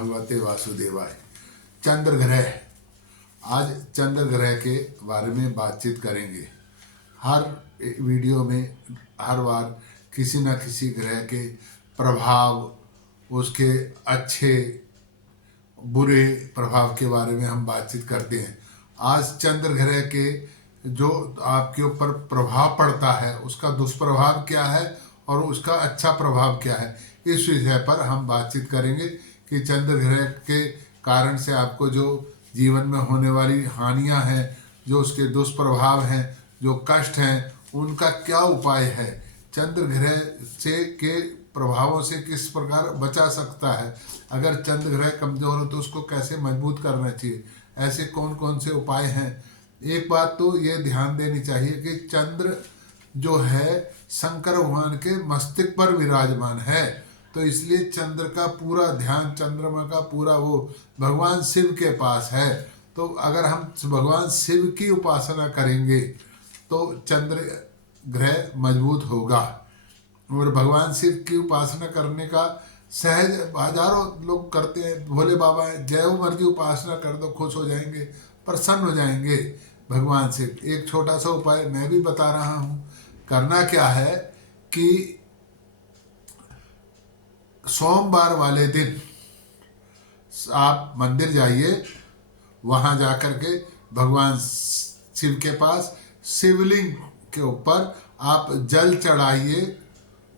भगवते वासुदेवाय। चंद्र ग्रह, आज चंद्र ग्रह के बारे में बातचीत करेंगे। हर वीडियो में हर बार किसी न किसी ग्रह के प्रभाव, उसके अच्छे बुरे प्रभाव के बारे में हम बातचीत करते हैं। आज चंद्र ग्रह के जो आपके ऊपर प्रभाव पड़ता है उसका दुष्प्रभाव क्या है और उसका अच्छा प्रभाव क्या है, इस विषय पर हम बातचीत करेंगे कि चंद्र ग्रह के कारण से आपको जो जीवन में होने वाली हानियां हैं, जो उसके दुष्प्रभाव हैं, जो कष्ट हैं, उनका क्या उपाय है, चंद्र ग्रह से के प्रभावों से किस प्रकार बचा सकता है, अगर चंद्र ग्रह कमजोर हो तो उसको कैसे मजबूत करना चाहिए, ऐसे कौन कौन से उपाय हैं। एक बात तो ये ध्यान देनी चाहिए कि चंद्र जो है शंकर भगवान के मस्तिष्क पर विराजमान है, तो इसलिए चंद्र का पूरा ध्यान, चंद्रमा का पूरा वो भगवान शिव के पास है। तो अगर हम भगवान शिव की उपासना करेंगे तो चंद्र ग्रह मजबूत होगा। और भगवान शिव की उपासना करने का सहज हजारों लोग करते हैं, भोले बाबा है, जय मर्जी उपासना कर दो, खुश हो जाएंगे, प्रसन्न हो जाएंगे भगवान शिव। एक छोटा सा उपाय मैं भी बता रहा हूँ। करना क्या है कि सोमवार वाले दिन आप मंदिर जाइए, वहाँ जाकर के भगवान शिव के पास शिवलिंग के ऊपर आप जल चढ़ाइए,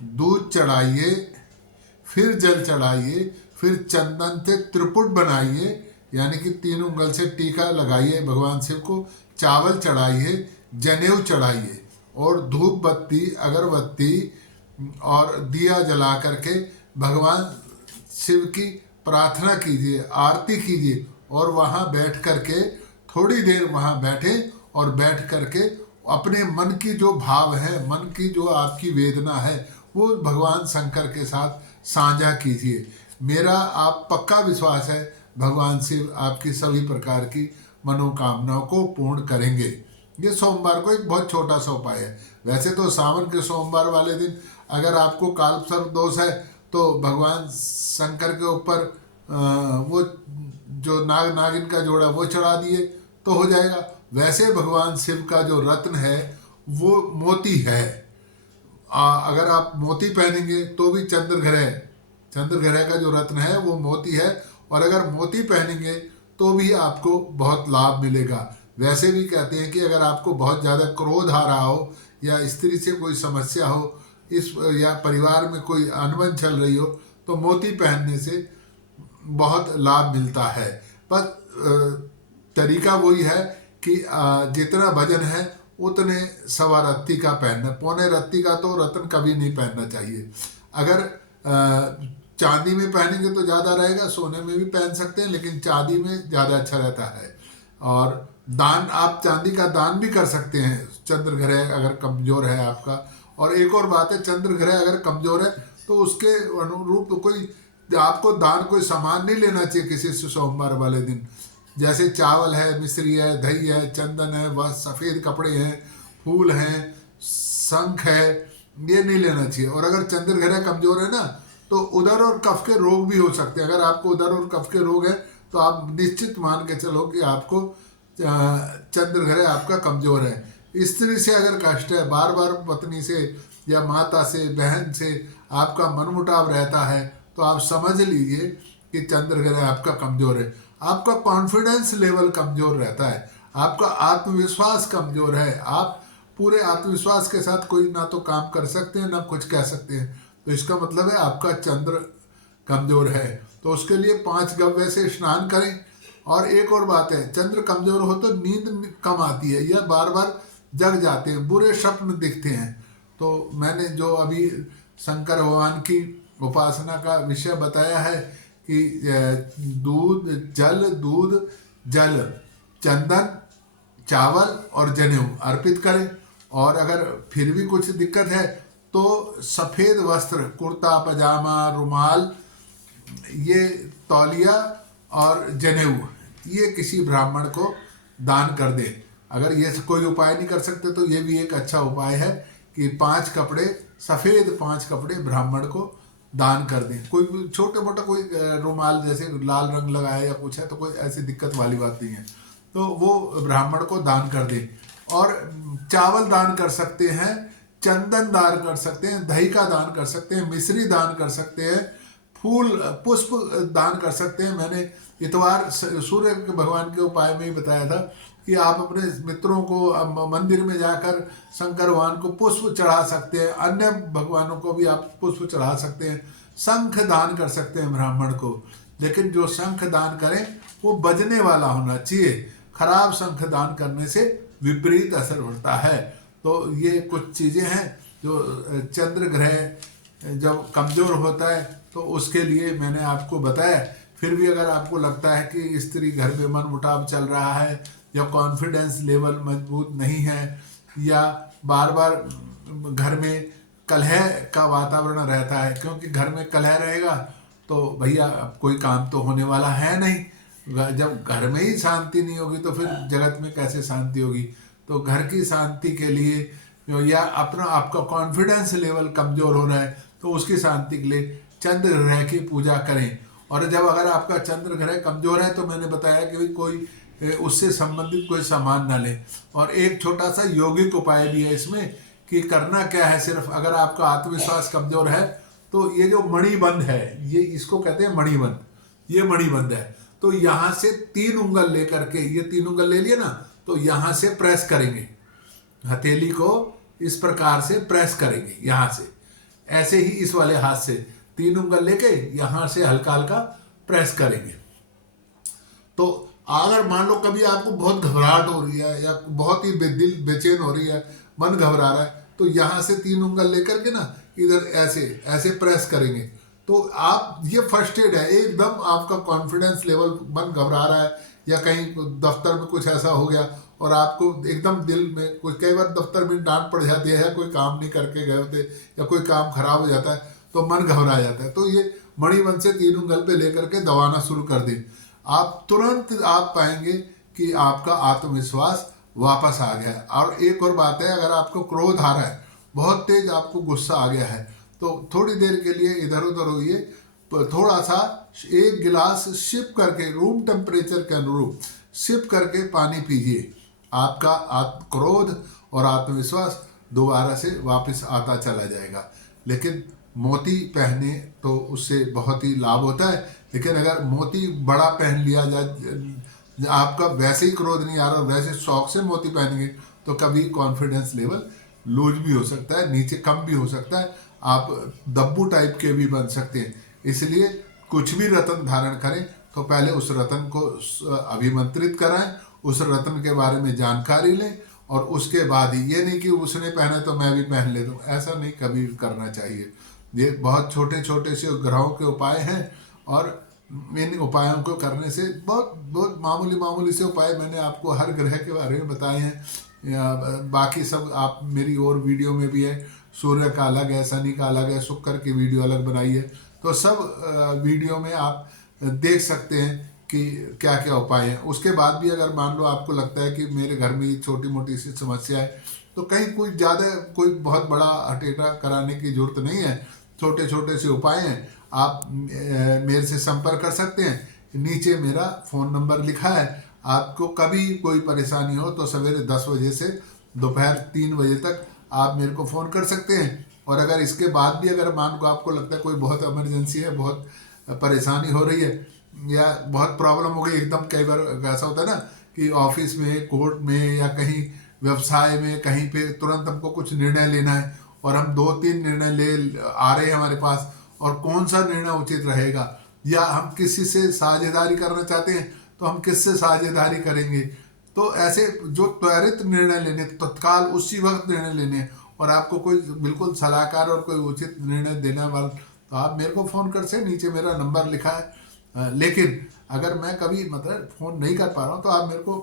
दूध चढ़ाइए, फिर जल चढ़ाइए, फिर चंदन से त्रिपुट बनाइए, यानी कि 3 उंगल से टीका लगाइए भगवान शिव को, चावल चढ़ाइए, जनेऊ चढ़ाइए और धूप बत्ती, अगरबत्ती और दिया जला करके भगवान शिव की प्रार्थना कीजिए, आरती कीजिए और वहाँ बैठ करके थोड़ी देर वहाँ बैठे और बैठ करके अपने मन की जो भाव है, मन की जो आपकी वेदना है, वो भगवान शंकर के साथ साझा कीजिए। मेरा आप पक्का विश्वास है भगवान शिव आपकी सभी प्रकार की मनोकामनाओं को पूर्ण करेंगे। ये सोमवार को एक बहुत छोटा सा उपाय है। वैसे तो सावन के सोमवार वाले दिन अगर आपको कालसर्प दोष है तो भगवान शंकर के ऊपर वो जो नाग नागिन का जोड़ा वो चढ़ा दिए तो हो जाएगा। वैसे भगवान शिव का जो रत्न है वो मोती है। अगर आप मोती पहनेंगे तो भी चंद्र ग्रह का जो रत्न है वो मोती है, और अगर मोती पहनेंगे तो भी आपको बहुत लाभ मिलेगा। वैसे भी कहते हैं कि अगर आपको बहुत ज़्यादा क्रोध आ रहा हो या स्त्री से कोई समस्या हो, इस या परिवार में कोई अनबन चल रही हो, तो मोती पहनने से बहुत लाभ मिलता है। पर तरीका वही है कि जितना वजन है उतने सवा रत्ती का पहनना, पौने रत्ती का तो रत्न कभी नहीं पहनना चाहिए। अगर चांदी में पहनेंगे तो ज़्यादा रहेगा, सोने में भी पहन सकते हैं, लेकिन चांदी में ज़्यादा अच्छा रहता है। और दान, आप चांदी का दान भी कर सकते हैं चंद्र ग्रह अगर कमज़ोर है आपका। और एक और बात है, चंद्र ग्रह अगर कमज़ोर है तो उसके अनुरूप कोई आपको दान, कोई सामान नहीं लेना चाहिए किसी से सोमवार वाले दिन। जैसे चावल है, मिश्री है, दही है, चंदन है, वह सफ़ेद कपड़े हैं, फूल हैं, शंख है, ये नहीं लेना चाहिए। और अगर चंद्र ग्रह कमज़ोर है ना तो उदर और कफ के रोग भी हो सकते हैं। अगर आपको उदर और कफ के रोग है तो आप निश्चित मान के चलो कि आपको चंद्र ग्रह आपका कमज़ोर है। स्त्री से अगर कष्ट है, बार बार पत्नी से या माता से, बहन से आपका मनमुटाव रहता है, तो आप समझ लीजिए कि चंद्र ग्रह आपका कमज़ोर है। आपका कॉन्फिडेंस लेवल कमज़ोर रहता है, आपका आत्मविश्वास कमज़ोर है, आप पूरे आत्मविश्वास के साथ कोई ना तो काम कर सकते हैं ना कुछ कह सकते हैं, तो इसका मतलब है आपका चंद्र कमज़ोर है। तो उसके लिए 5 गव्य से स्नान करें। और एक और बात है, चंद्र कमज़ोर हो तो नींद कम आती है, यह बार बार जग जाते हैं, बुरे स्वप्न दिखते हैं। तो मैंने जो अभी शंकर भगवान की उपासना का विषय बताया है कि दूध जल, चंदन, चावल और जनेऊ अर्पित करें। और अगर फिर भी कुछ दिक्कत है तो सफ़ेद वस्त्र, कुर्ता पजामा, रुमाल, ये तौलिया और जनेऊ, ये किसी ब्राह्मण को दान कर दें। अगर ये कोई उपाय नहीं कर सकते तो ये भी एक अच्छा उपाय है कि 5 कपड़े, सफ़ेद 5 कपड़े ब्राह्मण को दान कर दें। कोई छोटे मोटा कोई रुमाल जैसे लाल रंग लगाया या कुछ है तो कोई ऐसी दिक्कत वाली बात नहीं है, तो वो ब्राह्मण को दान कर दें। और चावल दान कर सकते हैं, चंदन दान कर सकते हैं, दही का दान कर सकते हैं, मिश्री दान कर सकते हैं, फूल पुष्प दान कर सकते हैं। मैंने इतवार सूर्य के भगवान के उपाय में ही बताया था कि आप अपने मित्रों को मंदिर में जाकर शंकर भगवान को पुष्प चढ़ा सकते हैं, अन्य भगवानों को भी आप पुष्प चढ़ा सकते हैं। शंख दान कर सकते हैं ब्राह्मण को, लेकिन जो शंख दान करें वो बजने वाला होना चाहिए। खराब शंख दान करने से विपरीत असर होता है। तो ये कुछ चीज़ें हैं जो चंद्र ग्रह जब कमज़ोर होता है तो उसके लिए मैंने आपको बताया। फिर भी अगर आपको लगता है कि स्त्री घर में मन मुटाव चल रहा है, या कॉन्फिडेंस लेवल मजबूत नहीं है, या बार बार घर में कलह का वातावरण रहता है, क्योंकि घर में कलह रहेगा तो भैया कोई काम तो होने वाला है नहीं। जब घर में ही शांति नहीं होगी तो फिर जगत में कैसे शांति होगी। तो घर की शांति के लिए, या अपना आपका कॉन्फिडेंस लेवल कमज़ोर हो रहा है तो उसकी शांति के लिए चंद्र ग्रह की पूजा करें। और जब अगर आपका चंद्र ग्रह कमज़ोर है तो मैंने बताया कि कोई उससे संबंधित कोई सामान ना लें। और एक छोटा सा यौगिक उपाय भी है इसमें कि करना क्या है। सिर्फ अगर आपका आत्मविश्वास कमज़ोर है तो ये जो मणिबंध है, ये इसको कहते हैं मणिबंध, ये मणिबंध है। तो यहाँ से 3 उंगल लेकर के, ये 3 उंगल ले लिए ना, तो यहाँ से प्रेस करेंगे, हथेली को इस प्रकार से प्रेस करेंगे यहाँ से, ऐसे ही इस वाले हाथ से 3 उंगल लेके यहाँ से हल्का हल्का प्रेस करेंगे। तो अगर मान लो कभी आपको बहुत घबराहट हो रही है, या बहुत ही दिल बेचैन हो रही है, मन घबरा रहा है, तो यहाँ से 3 उंगल लेकर के ना इधर ऐसे ऐसे प्रेस करेंगे। तो आप, ये फर्स्ट एड है। एकदम आपका कॉन्फिडेंस लेवल, मन घबरा रहा है या कहीं दफ्तर में कुछ ऐसा हो गया और आपको एकदम दिल में कुछ, कई बार दफ्तर में डांट पड़ जाती है, कोई काम नहीं करके गए होते या कोई काम खराब हो जाता है तो मन घबरा जाता है, तो ये मणिबंध से 3 उंगल पे लेकर के दबाना शुरू कर दें। आप तुरंत आप पाएंगे कि आपका आत्मविश्वास वापस आ गया है। और एक और बात है, अगर आपको क्रोध आ रहा है, बहुत तेज आपको गुस्सा आ गया है, तो थोड़ी देर के लिए इधर उधर होइए, थोड़ा सा 1 गिलास सिप करके, रूम टेम्परेचर के अनुरूप सिप करके पानी पीजिए। आपका क्रोध और आत्मविश्वास दोबारा से वापस आता चला जाएगा। लेकिन मोती पहने तो उससे बहुत ही लाभ होता है, लेकिन अगर मोती बड़ा पहन लिया जाए, आपका वैसे ही क्रोध नहीं आ रहा, वैसे शौक से मोती पहनेंगे तो कभी कॉन्फिडेंस लेवल लूज भी हो सकता है, नीचे कम भी हो सकता है, आप दब्बू टाइप के भी बन सकते हैं। इसलिए कुछ भी रत्न धारण करें तो पहले उस रत्न को अभिमंत्रित कराएं, उस रत्न के बारे में जानकारी लें, और उसके बाद ही, ये नहीं कि उसने पहना तो मैं भी पहन लेता हूँ, ऐसा नहीं कभी करना चाहिए। ये बहुत छोटे छोटे से ग्रहों के उपाय हैं, और इन उपायों को करने से बहुत मामूली से उपाय मैंने आपको हर ग्रह के बारे में बताए हैं। बाकी सब आप मेरी और वीडियो में भी है, सूर्य का अलग है, शनि का अलग है, शुक्र की वीडियो अलग बनाई है, तो सब वीडियो में आप देख सकते हैं कि क्या क्या उपाय हैं। उसके बाद भी अगर मान लो आपको लगता है कि मेरे घर में छोटी मोटी सी समस्या है, तो कहीं कोई बहुत बड़ा हटेटा कराने की जरूरत नहीं है, छोटे छोटे से उपाय हैं। आप मेरे से संपर्क कर सकते हैं, नीचे मेरा फ़ोन नंबर लिखा है। आपको कभी कोई परेशानी हो तो सवेरे 10 बजे से दोपहर 3 बजे तक आप मेरे को फ़ोन कर सकते हैं। और अगर इसके बाद भी अगर मान को आपको लगता है कोई बहुत इमरजेंसी है, बहुत परेशानी हो रही है, या बहुत प्रॉब्लम हो गई एकदम, कई बार ऐसा होता है ना कि ऑफिस में, कोर्ट में, या कहीं व्यवसाय में, कहीं पे तुरंत हमको कुछ निर्णय लेना है और हम 2-3 निर्णय ले आ रहे हैं हमारे पास, और कौन सा निर्णय उचित रहेगा, या हम किसी से साझेदारी करना चाहते हैं तो हम किससे साझेदारी करेंगे। तो ऐसे जो त्वरित निर्णय लेने, तत्काल उसी वक्त निर्णय लेने, और आपको कोई बिल्कुल सलाहकार और कोई उचित निर्णय देने वाला, तो आप मेरे को फ़ोन कर से, नीचे मेरा नंबर लिखा है। लेकिन अगर मैं कभी मतलब फ़ोन नहीं कर पा रहा हूँ तो आप मेरे को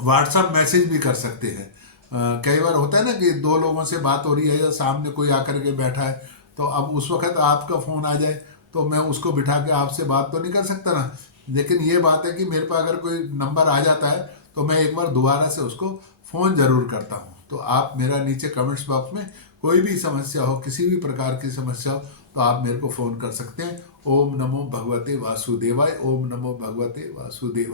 व्हाट्सअप मैसेज भी कर सकते हैं। कई बार होता है ना कि 2 लोगों से बात हो रही है, या सामने कोई आकर के बैठा है, तो अब उस वक्त आपका फ़ोन आ जाए तो मैं उसको बिठा के आपसे बात तो नहीं कर सकता ना। लेकिन ये बात है कि मेरे पास अगर कोई नंबर आ जाता है तो मैं एक बार दोबारा से उसको फ़ोन ज़रूर करता हूँ। तो आप मेरा नीचे कमेंट्स बॉक्स में कोई भी समस्या हो, किसी भी प्रकार की समस्या हो, तो आप मेरे को फ़ोन कर सकते हैं। ओम नमो भगवते वासुदेवाय। ओम नमो भगवते वासुदेवाय।